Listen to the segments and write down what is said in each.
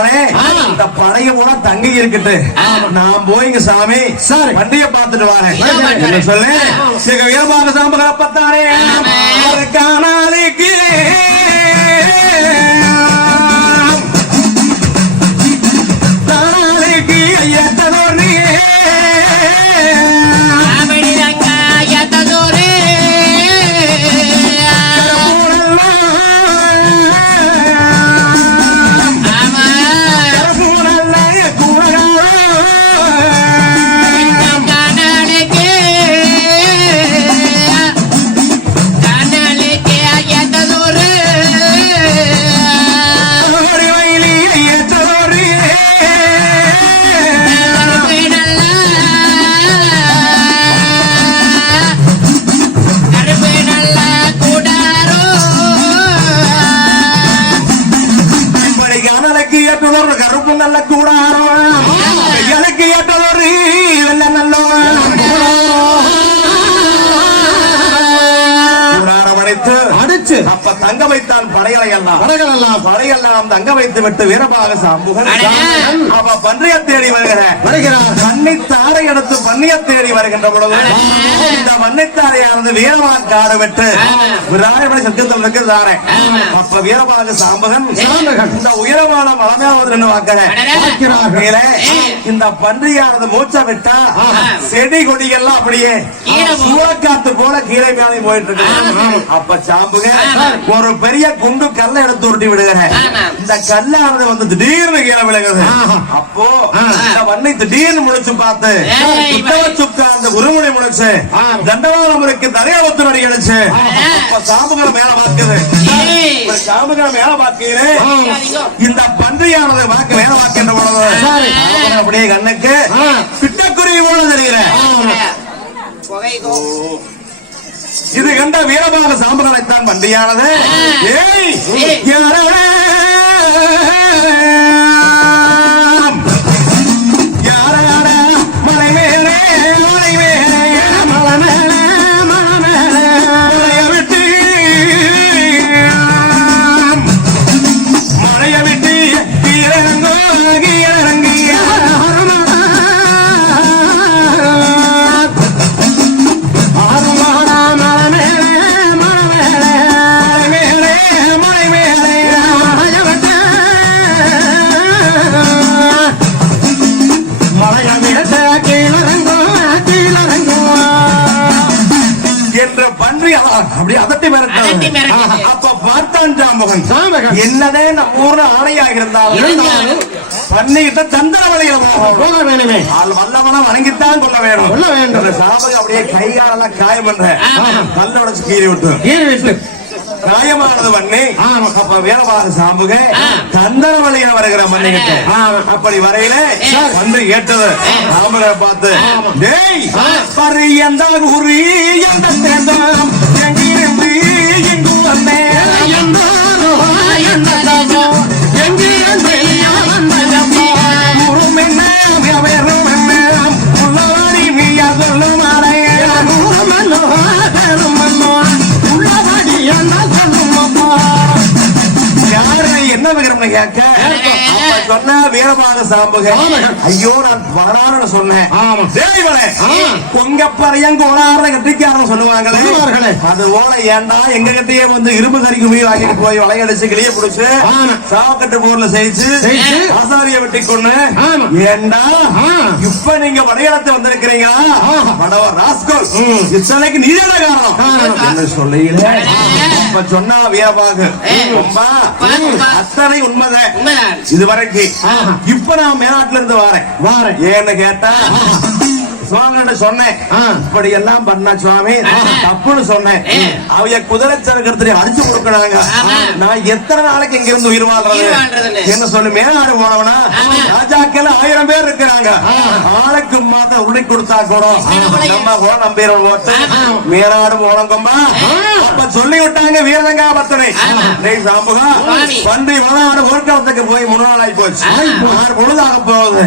ஜமானே, இந்த பழைய கூட தங்கி இருக்குது. நான் போய்ங்க சாமி. சரி. வண்டிய பார்த்துட்டு வரேன். சொல்லு சிக வீரமாக சாம்பக பத்தாரே தங்க வைத்தான் படைகளை எல்லாம் படைகள் எல்லாம் படையெல்லாம் தங்க வைத்து விட்டு வீரபாக. அவ பன்றிய தேடி வருகிற வருகிறார். வன்னித்தாரை எடுத்து வன்னிய தேடி வருகின்ற பொழுது இந்த வன்னித்தாரையானது வீரபாக காடு விட்டு விராயபடி சத்தியத்தில் இருக்கிறாரே அப்ப வீரபாக சாம்பகன். இந்த உயரமான மலமையாவது நின்று வாக்கிறேன் இந்த பன்றியானது மூச்சை விட்டா செடி கொடிகள்லாம் அப்படியே சூழக்காத்து போல கீழே மேலே போயிட்டு இருக்கு. அப்ப சாம்புக ஒரு பெரிய குண்டு கல்லை எடுத்து உருட்டி விடுகிறேன். இந்த கல்லானது வந்து திடீர்னு கீழே விழுகுது அப்போ இந்த வண்ணை திடீர்னு முழிச்சு பார்த்து சுக்கா அந்த உருமுனை முழிச்சு தண்டவாளம் இருக்கு தலையாவத்து நடி அடிச்சு அப்ப சாம்புகளை மேல பார்க்குது. சாம்புகளை மேல பார்க்கிறேன். இந்த பன்றியானது வாக்கு மேல வாக்கின்ற பொழுது அப்படியே கண்ணுக்கு பிட்டக்குருவி போல தெரிகிறேன். இது கண்ட வீரபாக சாம்பகனைத்தான் பன்றியானது ஏய் பன்றி அப்படி அதட்டி மிரட்டாங்க. அப்ப பார்த்தான் ஜாம்பகன் சாம்பகன். என்னதே நம்ம ஊர்ல இருந்தாலும் பண்ணிக்கிட்ட போக வேணுமே. வல்லவன வணங்கித்தான் கொள்ள வேணும். கொள்ள வேண்டும். சாபகம் அப்படியே கை காலெல்லாம் காயம் பண்ற. ஆமா. கல்ல உடைச்சு கீறி விட்டு. கீழ் வீட்டு. ஆமா. அப்ப வீரபாக சாம்புக. தந்தர வழியில வருகிற ஆமா. அப்படி வரையில. வந்து கேட்டது சாம்புக பார்த்து. டேய் பரி எந்த ஊரி எந்த எங்கு வந்தேன் சாம்புக. ஐயோ நான் வாடான்னு சொன்னேன் ஆமா. தேவனே ஆ. பொங்கப்பறையும் கோளாறு கட்டிக்காரன் சொல்லுவாங்களே சொல்லுவார்களே. அது போல ஏன்டா எங்க கிட்டயே வந்து இரும்பு கறிக்கு போய் வாங்கிட்டு போய் வளையடிச்சு கிளிய புடிச்சு ஆமா. சாவக்கட்டு போர்ல செய்து செய்து. ஆசாரிய வெட்டி கொண்டு ஆமா. ஏண்டா ஆ. இப்ப நீங்க வடையளத்து வந்திருக்கிறீங்களா ஆஹா. வடவ ராஸ்கோல் ம். இத்தனைக்கு நீதான காரணம் காரணம். என்ன சொல்லுகிறே அப்ப சொன்னா பாரும்மா. அத்தனை உண்மைதான். இதுவரைக்கும் ஆஹா. இப்ப நான் மேலாட்டுல இருந்து வரேன் வாரேன். ஏன்னு கேட்டா சுவாமிகிட்ட சொன்னேன். இப்படி எல்லாம் பண்ண சுவாமி. தப்புன்னு சொன்னேன். அவைய குதிரை சரக்கத்துல அடிச்சு கொடுக்கறாங்க. நான் எத்தனை நாளைக்கு இங்க இருந்து உயிர் வாழ்றது. என்ன சொல்லு மேலாடு போனவனா. ராஜாக்கள் ஆயிரம் பேர் இருக்கிறாங்க ஆளுக்கு மாத்த உருளை கொடுத்தா கூட நம்ம நம்பிடுவோம் ஓட்டு ஆமா. மேலாடு போனங்கம்மா அப்ப சொல்லி விட்டாங்க வீரதங்கா பத்தனை. டேய் சாம்புகா. பன்றி வளநாடு போர்க்களத்துக்கு போய் மூணு நாள் ஆகி போச்சு பொழுதாக போகுது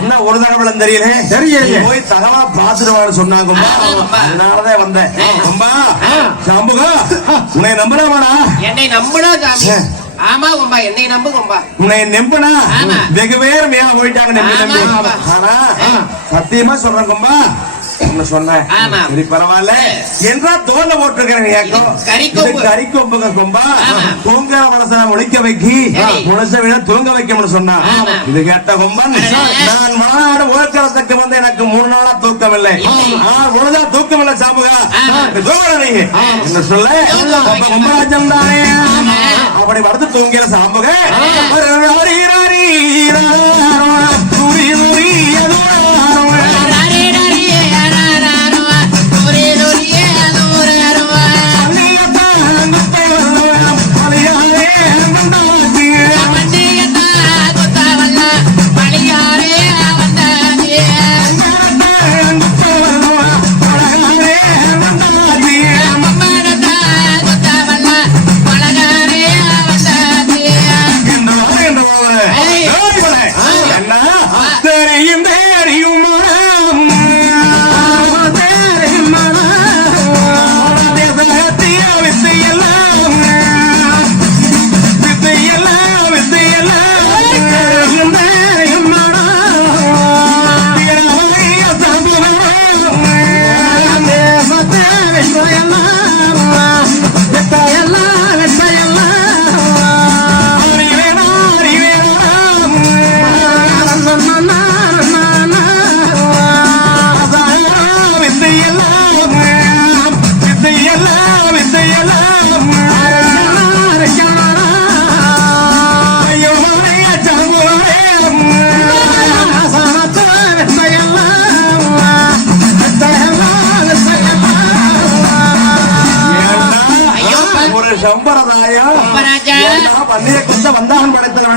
இன்னும் ஒரு தடவை தெரியல தெரியலையே. நீ போய் தகவலா பாத்துட்டு சொன்னாங்கம்மா. அதனாலதான் வந்தேன். அம்மா சாம்புகா உன்னை நம்பலாமாடா என்னை நம்பினா சாமி. ஆமா கொம்பா என்னை நம்பு கொம்பா உன்னை நம்புனா. வெகு பேர் மேல போயிட்டாங்க நம்பி. ஆனா சத்தியமா சொல்றேன் கொம்பா சொன்னேன். பரவாயில்ல. என்றா தோல்ல போட்டிருக்கிறேன் கறிக்கொம்புங்க கொம்பா. தூங்குற மனசை வைக்கி. மனசை விட தூங்க வைக்கணும்னு சொன்னா. இது கேட்ட கொம்பன். நான் மாநாடு ஓர்க்கலத்துக்கு வந்து எனக்கு மூணு நாளா தூக்கம் இல்லை ஒழுங்கா தூக்கம் இல்லை சாமுகா? ஆமா. தூங்கல நீங்க என்ன சொல்ல? கும்பராஜம் தானே அப்படி படுத்து தூங்கிற துரி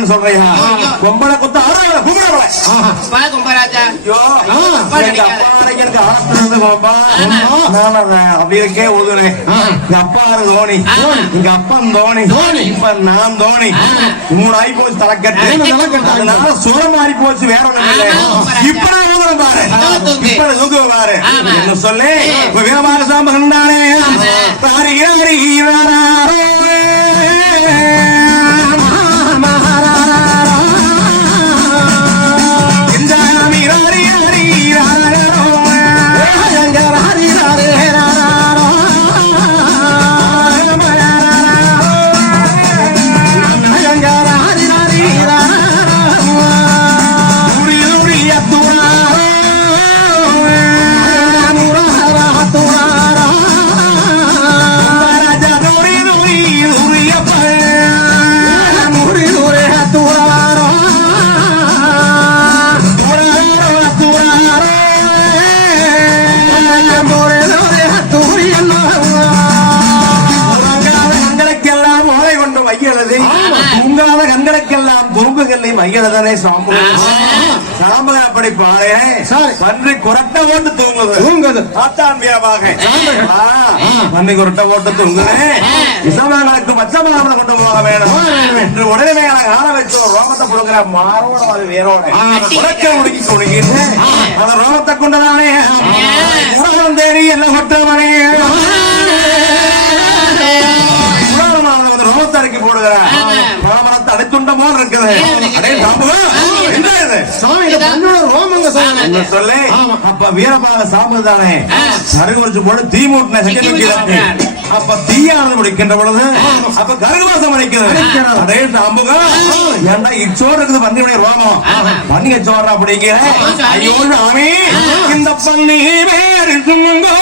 சொல்றியா. கொம்பளை குத்த கும்பிடவளை கும்பராஜா. பாப்பா. நான் அதை அப்படி இருக்கே ஓதுனேன் எங்க அப்பா தோனி? ஆமா. எங்க அப்பன் தோனி. இப்ப நான் தோனி. ஆமா. மூணு ஆகி போச்சு தலைக்கட்டு. தலைக்கட்டு. அதனால சுரம் மாறி போச்சு வேற ஒண்ணும் இல்லை. இப்ப நான் ஊதுறேன் பாரு. தூக்கு. இப்ப தூக்குவேன் பாரு. என்ன சொல்லு? சாம்பகன் தானே. தூங்குகளை மையலதனே சாம்பு? சாம்பு அப்படி பாரு பன்றி குரட்ட ஓட்டு தூங்குது. தூங்குது. ஆத்தான் வீரமாக பன்றி குரட்ட ஓட்டு தூங்குது. இசமங்களுக்கு பச்சமானதை கொண்டு போக வேணும். என்று உடனே எனக்கு ஆள வச்சு ஒரு ரோமத்தை கொடுக்கிற மாறோட அது வேரோட. உடக்க முடிக்கி கொடுக்கிட்டு அந்த ரோமத்தை கொண்டுதானே. உலகம் தேடி எல்லாம் கொட்டவனே. பழமரத்தை இருக்குது. அடே சாம்புவா என்ன இது? சாமி ரோமங்க சாமி என்ன சொல்லு? அப்ப வீரபாக சாம்பு தானே? கருகு வச்சு போட்டு தீ மூட்டின செஞ்சு வைக்கிறாங்க அப்ப தீயானது முடிக்கின்ற பொழுது அப்ப கருகு வாசம் அடிக்கிறது. அடே சாம்புகா ஏன்டா இச்சோறு இருக்குது பன்னியுடைய ரோமம். பன்னி சோறு அப்படிங்கிற. ஐயோ சாமி இந்த பன்னி பேரு சும்மா